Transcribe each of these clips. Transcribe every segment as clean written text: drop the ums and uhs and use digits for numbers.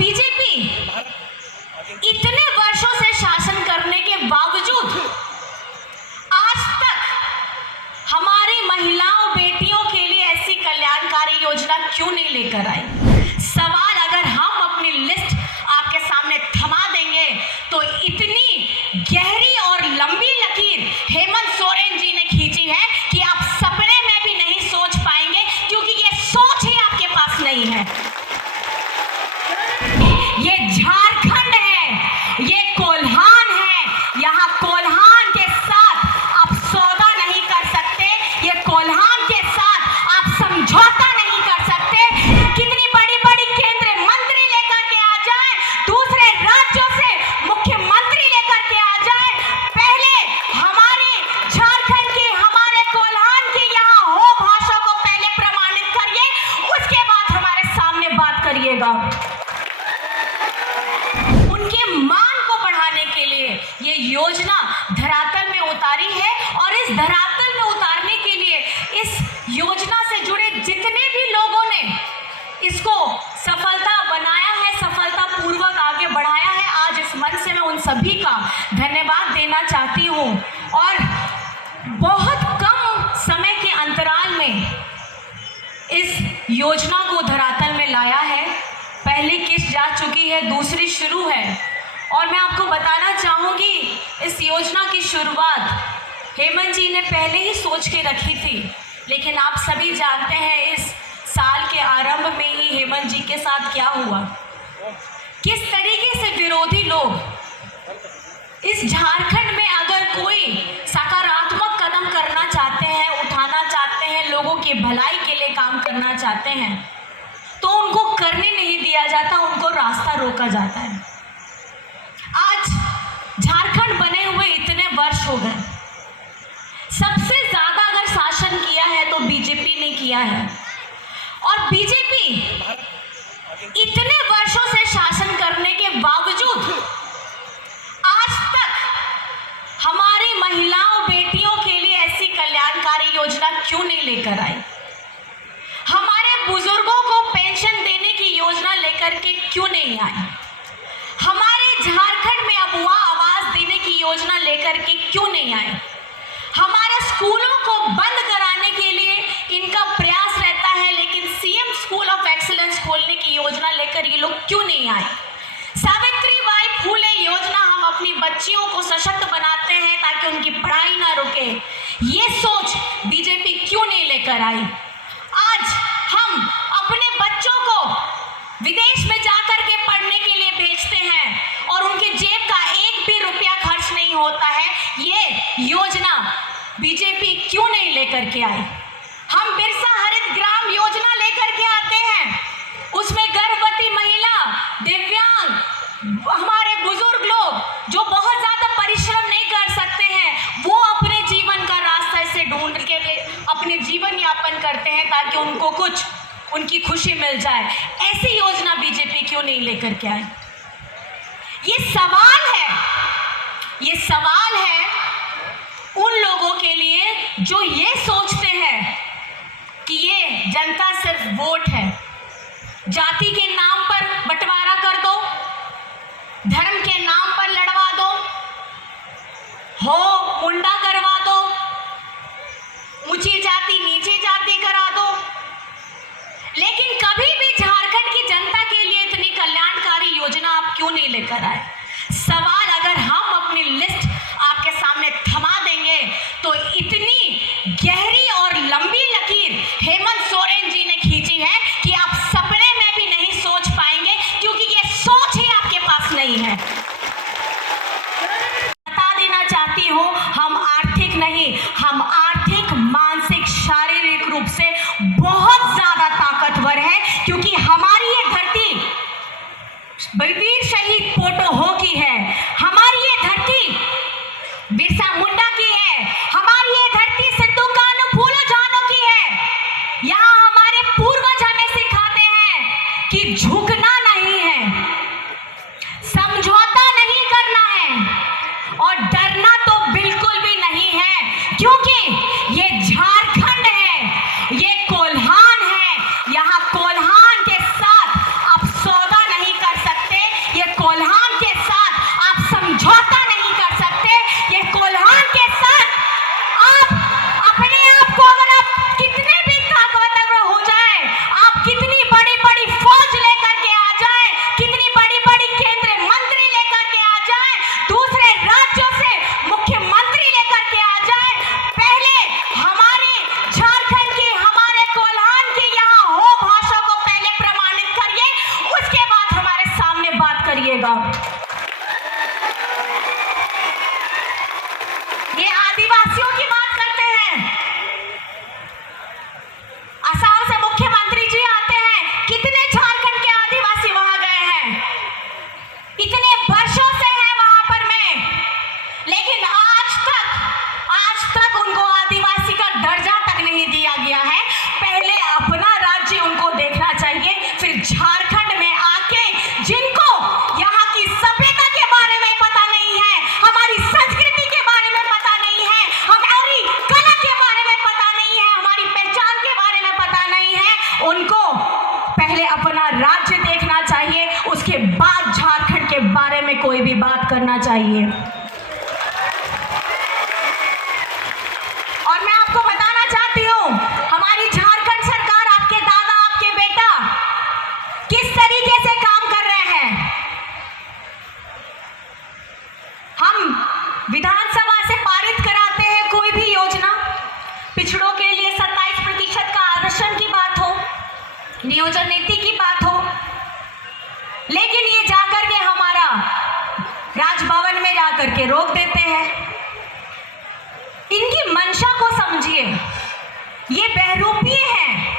BJP इतने वर्षों से शासन करने के बावजूद आज तक हमारी महिलाओं बेटियों के लिए ऐसी कल्याणकारी योजना क्यों नहीं लेकर आई? सवाल अगर हम अपनी लिस्ट आपके सामने थमा देंगे तो इतनी गहरी और लंबी लकीर हेमंत सोरेन जी ने खींची है कि आप सपने में भी नहीं सोच पाएंगे, क्योंकि ये सोच ही आपके पास नहीं है। ये झारखंड है, ये कोल्हान है। यहाँ कोल्हान के साथ आप सौदा नहीं कर सकते, ये कोल्हान के साथ आप समझौता नहीं कर सकते। कितनी बड़ी बड़ी केंद्र मंत्री लेकर के आ जाए, दूसरे राज्यों से मुख्यमंत्री लेकर के आ जाए, पहले हमारे झारखंड की, हमारे कोल्हान की यहाँ हो भाषा को पहले प्रमाणित करिए, उसके बाद हमारे सामने बात करिएगा। उनके मान को बढ़ाने के लिए ये योजना धरातल में उतारी है, और इस धरातल में उतारने के लिए इस योजना से जुड़े जितने भी लोगों ने इसको सफलता बनाया है, सफलता पूर्वक आगे बढ़ाया है, आज इस मंच से मैं उन सभी का धन्यवाद देना चाहती हूँ। और बहुत कम समय के अंतराल में इस योजना को धरातल में लाया है। पहली किस्त जा चुकी है, दूसरी शुरू है। और मैं आपको बताना चाहूँगी, इस योजना की शुरुआत हेमंत जी ने पहले ही सोच के रखी थी, लेकिन आप सभी जानते हैं इस साल के आरंभ में ही हेमंत जी के साथ क्या हुआ, किस तरीके से विरोधी लोग इस झारखंड में अगर कोई सकारात्मक कदम करना चाहते हैं, उठाना चाहते हैं, लोगों की भलाई के लिए काम करना चाहते हैं, तो उनको करने नहीं दिया जाता, उनको रास्ता रोका जाता है। आज झारखंड बने हुए इतने वर्ष हो गए, सबसे ज्यादा अगर शासन किया है तो बीजेपी ने किया है। और बीजेपी इतने वर्षों से शासन करने के बावजूद आज तक हमारी महिलाओं बेटियों के लिए ऐसी कल्याणकारी योजना क्यों नहीं लेकर आई? हमारे बुजुर्गों को पेंशन देने की योजना लेकर के क्यों नहीं आई? हमारे झारखंड में अबुआ आवास देने की योजना लेकर के क्यों नहीं आए? हमारे स्कूलों को बंद कराने के लिए इनका प्रयास रहता है, लेकिन सीएम स्कूल ऑफ एक्सीलेंस खोलने की योजना लेकर ये लोग क्यों नहीं आए? सावित्रीबाई फूले योजना, हम अपनी बच्चियों को सशक्त बनाते हैं ताकि उनकी पढ़ाई ना रुके, ये सोच बीजेपी क्यों नहीं लेकर आई? आज हम अपने बच्चों को विदेश में जाकर के पढ़ने के लिए भेजते हैं और उनके जेब का एक भी रुपया खर्च नहीं होता है, ये योजना बीजेपी क्यों नहीं लेकर के आई? हम बिरसा हरित ग्राम योजना लेकर के आते हैं, उसमें गर्भवती महिला, दिव्यांग, हमारे बुजुर्ग लोग जो बहुत ज्यादा परिश्रम नहीं कर सकते हैं, वो अपने जीवन का रास्ता से ढूंढ के अपने जीवन यापन करते हैं ताकि उनको कुछ उनकी खुशी मिल जाए। ऐसी योजना बीजेपी क्यों नहीं लेकर के आई? ये सवाल है उन लोगों के लिए जो ये सोचते हैं कि ये जनता सिर्फ वोट है, जाति के नाम पर बंटवारा कर दो, धर्म के नाम पर लड़वा दो, हो मुंडा करवा दो, ऊंची जाति नीची जाति करा दो। लेकिन कभी भी झारखंड की जनता के लिए इतनी कल्याणकारी योजना आप क्यों नहीं लेकर आए? सवाल अगर हम अपनी लिस्ट आपके सामने थमा देंगे तो इतनी गहरी और लंबी लकीर हेमंत सोरेन जी ने खींची है कि आप सपने में भी नहीं सोच पाएंगे, क्योंकि ये सोच ही आपके पास नहीं है। बता देना चाहती हूँ, हम आर्थिक नहीं, हम आर्थिक, मानसिक, शारीरिक रूप से बहुत ज्यादा ताकतवर है, क्योंकि हमारी ये धरती वीर शहीद पोटो की है, हमारी ये धरती बिरसा मुंडा की है, हमारी ये धरती सिद्धू कान्हू फूलो जानों की है। यहाँ हमारे पूर्वज हमें सिखाते हैं कि झुकना नहीं है, समझौता नहीं करना है, और डरना तो बिल्कुल भी नहीं है, क्योंकि ये झारखंड है, ये कोल्हान है। यहाँ कोल्हान के साथ आप सौदा नहीं कर सकते। करिएगा। ये आदिवासियों की बात करते हैं। असम से मुख्यमंत्री जी आते हैं, कितने झारखंड के आदिवासी वहां गए हैं, इतने वर्षों से है वहां पर मैं, लेकिन आज तक उनको आदिवासी का दर्जा तक नहीं दिया गया है। पहले अपना राज्य उनको देखना चाहिए, फिर झारखंड में आके जिनको यहाँ की सभ्यता के बारे में पता नहीं है, हमारी संस्कृति के बारे में पता नहीं है, हमारी कला के बारे में पता नहीं है, हमारी पहचान के बारे में पता नहीं है, उनको पहले अपना राज्य देखना चाहिए, उसके बाद झारखंड के बारे में कोई भी बात करना चाहिए। और मैं आपको बताना चाहती हूँ, हमारी झारखंड सरकार, आपके दादा, आपके बेटा किस तरीके से काम कर रहे हैं। हम विधानसभा से पारित कराते हैं कोई भी योजना, पिछड़ों के लिए 27% का आरक्षण की बात हो, नियोजन नीति की बात हो, लेकिन ये जाकर के हमारा राजभवन में जाकर के रोक देते हैं। इनकी मंशा को समझिए, ये बहरूपीय हैं।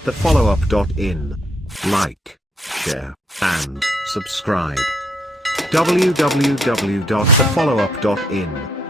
TheFollowUp.in. Like, share, and subscribe. www.thefollowup.in